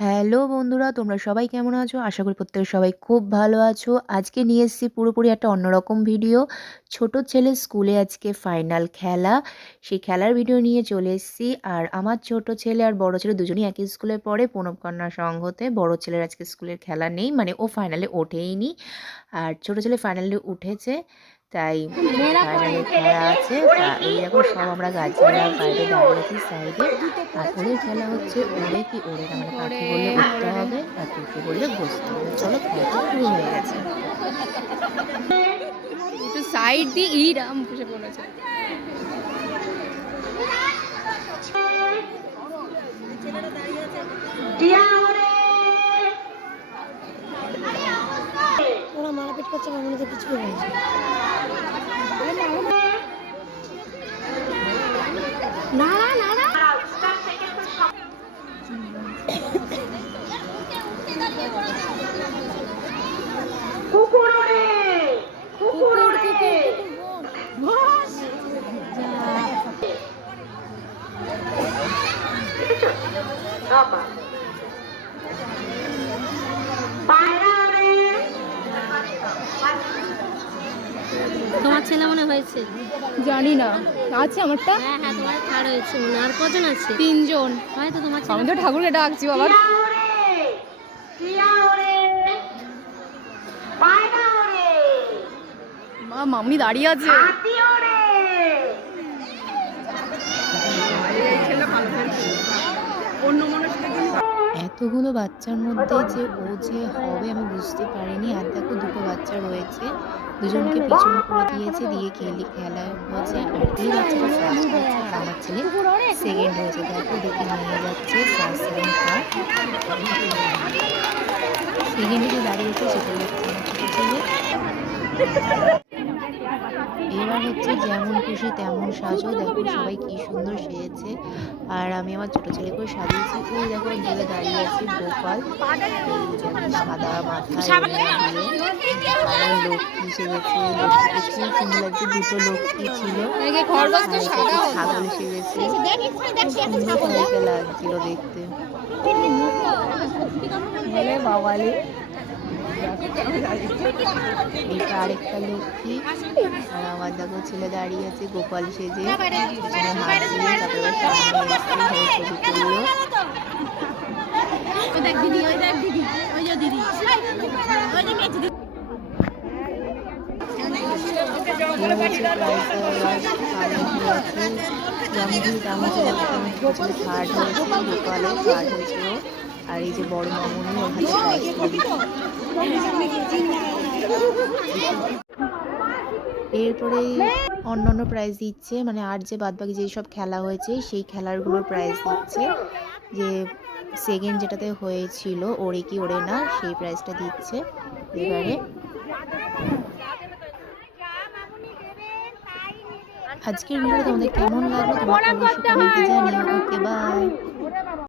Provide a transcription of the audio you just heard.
Hello বন্ধুরা, তোমরা সবাই কেমন আছো? আশা করি প্রত্যেকে সবাই খুব ভালো আছো। আজকে নিয়ে এসেছি পুরোপুরি একটা অন্যরকম ভিডিও। ছোট ছেলের স্কুলে আজকে ফাইনাল খেলা। সেই খেলার ভিডিও নিয়ে চলে এসেছি। আর আমার ছোট ছেলে আর বড় ছেলে দুজনেই একই স্কুলে পড়ে, প্রণব কন্যা সংঘতে। বড় ছেলের আজকে স্কুলের খেলা নেই, মানে ও ফাইনালে ওঠেইনি। আর ছোট ছেলে ফাইনালে উঠেছে, তাই ফাইনালে খেলা আছে। তা এই দেখো, সব আমরা গার্জেনরা বাইরে দাঁড়িয়ে আছি সাইডে। আর ওদের খেলা হচ্ছে ওড়ে কি ওড়ে না, মানে পাখি বললে উঠতে হবে আর তুলতে বললে বসতে হবে। চলো, খেলাটা শুরু হয়ে গেছে। একটু সাইড দিয়ে ইরাম বসে পড়েছে। ওরা মারাপিট করছে, আমার মনে তো কিছু হয়েছে না না না না। তোমার ছেলে মনে হয়েছে? জানি না, আছে আমারটা। হ্যাঁ হ্যাঁ, তোমার থার্ড হয়েছে মনে। আর কজন আছে? 3 জন। হয়তো তোমার ছেলে। আমি তো ঠাকুরকে ডাকছি বাবা। মা মামনি দাঁড়িয়ে আছে। এতগুলো বাচ্চার মধ্যে যে ও যে হবে আমি বুঝতে পারিনি। আর দেখো, দুটো বাচ্চা রয়েছে, দুজনকে পিছন করে দিয়েছে, দিয়ে খেলা হয়েছে। আর এই বাচ্চাটা ফার্স্ট হয়েছে, আর আমার ছেলে সেকেন্ড হয়েছে। দেখো, দেখে নিয়ে যাচ্ছে ফার্স্ট সেকেন্ড থার্ড। সেকেন্ডে যে দাঁড়িয়েছে সেটা হচ্ছে আমার ছোটো ছেলে। এবার হচ্ছে যেমন খুশি তেমন সাজো। দেখো সবাই কি সুন্দর সেজেছে। আর আমি আমার ছোট ছেলেকেও সাজিয়েছি। ওই দেখো দূরে দাঁড়িয়ে আছে গোপাল, এই সাদা মাথায় দিয়ে। আর লক্ষ্মী সেজেছে, লক্ষ্মীকে কি সুন্দর লাগছে। দুটো লক্ষ্মী ছিল, ছাগল সেজেছে, সুন্দর লাগছিল দেখতে। বাবালে এটা আরেকটা লক্ষ্মী। আর আমার দেখো ছেলে দাঁড়িয়ে আছে গোপাল সেজে, পিছনে হাত দিয়ে। তারপরে সামনে এসে ছবি তুললো। থার্ড হয়েছে, গোপালও থার্ড হয়েছে ও। আর এই যে বড় মামুনি ওখানে প্রাইজ তুলে দিচ্ছে। এরপরে অন্যান্য প্রাইজ দিচ্ছে, মানে আর যে বাদবাকি যেই সব খেলা হয়েছে সেই খেলারগুলোর প্রাইজ দিচ্ছে। যে সেকেন্ড যেটাতে হয়েছিল ওড়ে কি ওড়ে না, সেই প্রাইজটা দিচ্ছে এবারে। আজকের ভিডিওটা তোমাদের কেমন লাগলো তোমরা অবশ্যই কমেন্টে জানিও। ওকে, বাই।